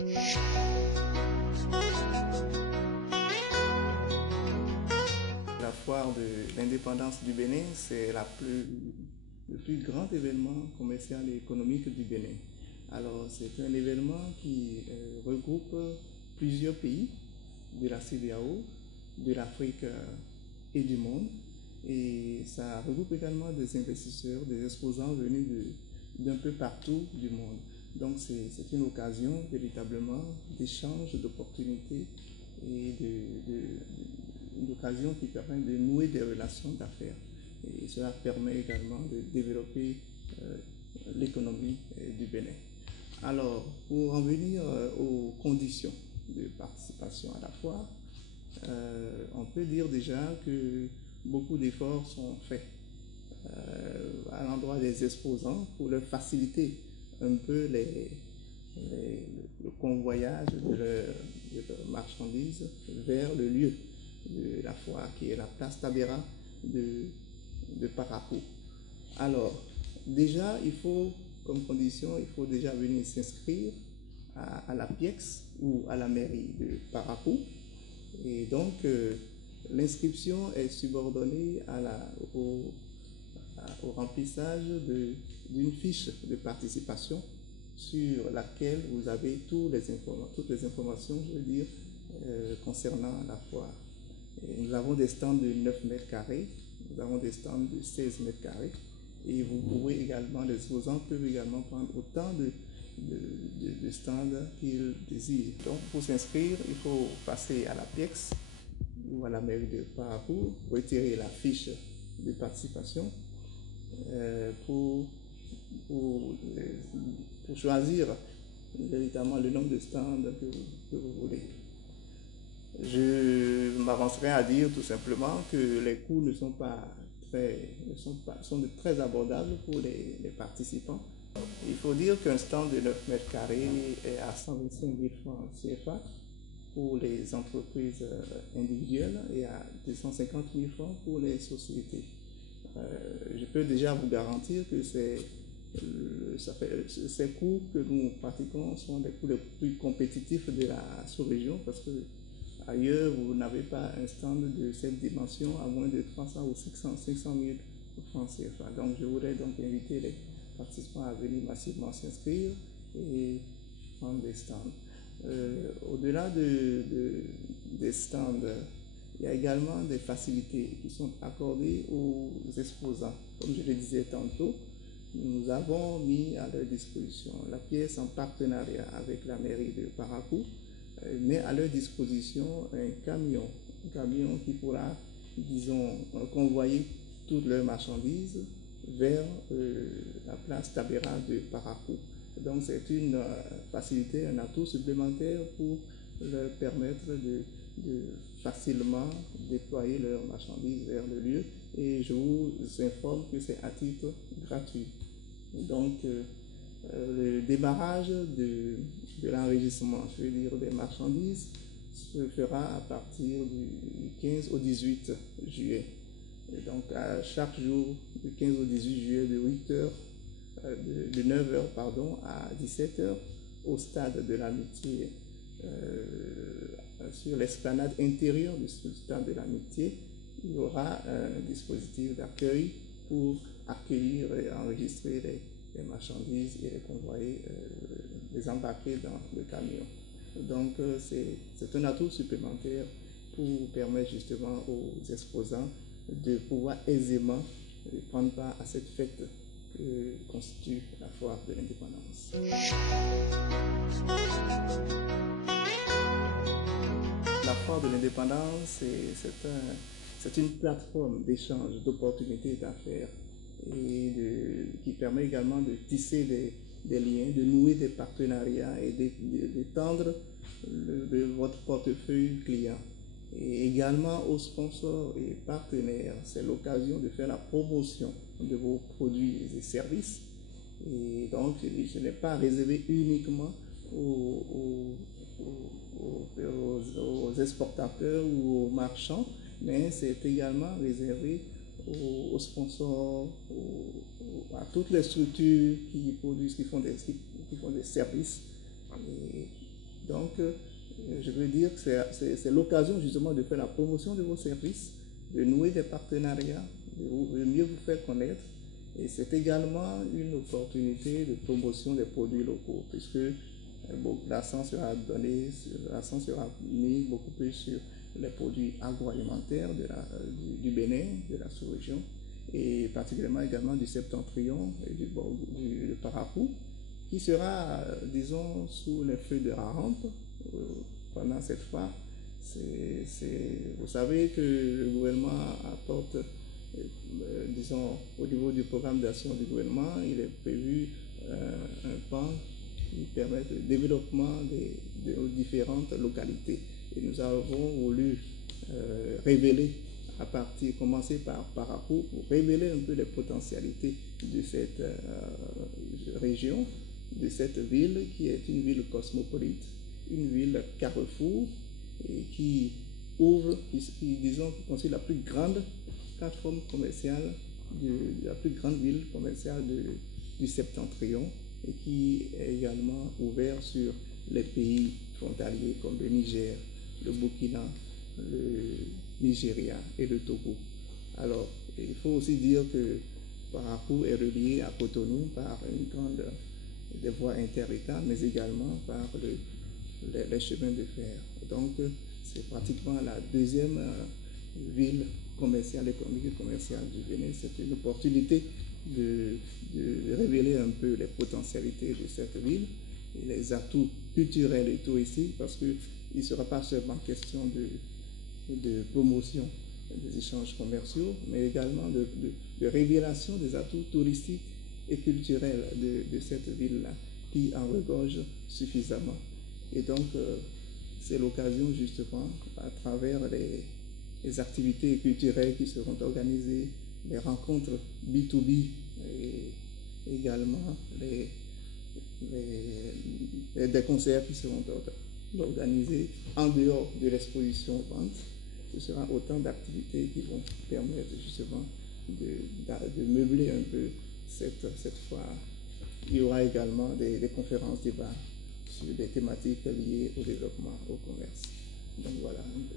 La foire de l'indépendance du Bénin, c'est le plus grand événement commercial et économique du Bénin. Alors, c'est un événement qui regroupe plusieurs pays de la CEDEAO, de l'Afrique et du monde. Et ça regroupe également des investisseurs, des exposants venus d'un peu partout du monde. Donc, c'est une occasion véritablement d'échange, d'opportunités et une occasion qui permet de nouer des relations d'affaires. Et cela permet également de développer l'économie du Bénin. Alors, pour en venir aux conditions de participation à la foire, on peut dire déjà que beaucoup d'efforts sont faits à l'endroit des exposants pour leur faciliter un peu le convoyage de leurs marchandises vers le lieu de la foire, qui est la place Tabera de Parakou. Alors, déjà, comme condition, il faut déjà venir s'inscrire à la PIEX ou à la mairie de Parakou. Et donc, l'inscription est subordonnée au remplissage d'une fiche de participation sur laquelle vous avez toutes les informations, je veux dire, concernant la foire. Et nous avons des stands de 9 mètres carrés, nous avons des stands de 16 mètres carrés, et vous pouvez également, les exposants peuvent également prendre autant de stands qu'ils désirent. Donc, pour s'inscrire, il faut passer à la PIEX ou à la mairie de Parakou, retirer la fiche de participation pour choisir véritablement le nombre de stands que vous voulez. Je m'avancerai à dire tout simplement que les coûts sont très abordables pour les participants. Il faut dire qu'un stand de 9 mètres carrés est à 125 000 francs CFA pour les entreprises individuelles et à 250 000 francs pour les sociétés. Je peux déjà vous garantir que ces coûts que nous pratiquons sont les coûts les plus compétitifs de la sous-région, parce que ailleurs, vous n'avez pas un stand de cette dimension à moins de 300 ou 500 000 francs CFA. Donc, je voudrais donc inviter les participants à venir massivement s'inscrire et prendre des stands. Au-delà des stands, il y a également des facilités qui sont accordées aux exposants. Comme je le disais tantôt, nous avons mis à leur disposition la pièce en partenariat avec la mairie de Parakou, met à leur disposition un camion qui pourra, disons, convoyer toutes leurs marchandises vers la place Tabera de Parakou. Donc c'est une facilité, un atout supplémentaire pour leur permettre de facilement déployer leurs marchandises vers le lieu, et je vous informe que c'est à titre gratuit. Donc le démarrage de l'enregistrement, je veux dire des marchandises, se fera à partir du 15 au 18 juillet. Et donc à chaque jour du 15 au 18 juillet de 9h à 17h au stade de l'Amitié, sur l'esplanade intérieure du stade de l'Amitié, il y aura un dispositif d'accueil pour accueillir et enregistrer les marchandises et les convoyer, les embarquer dans le camion. Donc c'est un atout supplémentaire pour permettre justement aux exposants de pouvoir aisément prendre part à cette fête que constitue la foire de l'indépendance. La foire de l'indépendance, c'est une plateforme d'échange, d'opportunités d'affaires, et qui permet également de tisser des liens, de nouer des partenariats et d'étendre votre portefeuille client. Et également aux sponsors et partenaires, c'est l'occasion de faire la promotion de vos produits et services. Et donc, ce n'est pas réservé uniquement aux exportateurs ou aux marchands, mais c'est également réservé aux sponsors, à toutes les structures qui produisent, qui font des services. Et Donc, je veux dire que c'est l'occasion justement de faire la promotion de vos services, de nouer des partenariats, de mieux vous faire connaître. Et c'est également une opportunité de promotion des produits locaux, puisque l'accent sera donné, l'accent sera mis beaucoup plus sur les produits agroalimentaires du Bénin, de la sous-région, et particulièrement également du septentrion et du Parapou, qui sera, disons, sous les feux de la rampe pendant cette fois. Vous savez que le gouvernement apporte, disons, au niveau du programme d'action du gouvernement, il est prévu un plan qui permet le développement de différentes localités. Et nous avons voulu révéler, commencer par Parapou, pour révéler un peu les potentialités de cette région, de cette ville qui est une ville cosmopolite, une ville carrefour, et qui ouvre, disons, qui constitue la plus grande plateforme commerciale, la plus grande ville commerciale du septentrion, et qui est également ouvert sur les pays frontaliers comme le Niger, le Burkina, le Nigeria et le Togo. Alors, il faut aussi dire que Parapou est relié à Cotonou par des voies inter-États, mais également par les chemins de fer. Donc, c'est pratiquement la deuxième ville commerciale, économique et commerciale du Bénin. C'est une opportunité de révéler un peu les potentialités de cette ville et les atouts culturels et touristiques, parce qu'il ne sera pas seulement question de promotion des échanges commerciaux, mais également de révélation des atouts touristiques et culturels de cette ville-là, qui en regorge suffisamment. Et donc, c'est l'occasion justement, à travers les activités culturelles qui seront organisées, les rencontres B2B et également des concerts qui seront organisés en dehors de l'exposition vente. Ce sera autant d'activités qui vont permettre justement de meubler un peu cette foire. Il y aura également des conférences, débats sur des thématiques liées au développement, au commerce. Donc voilà un peu.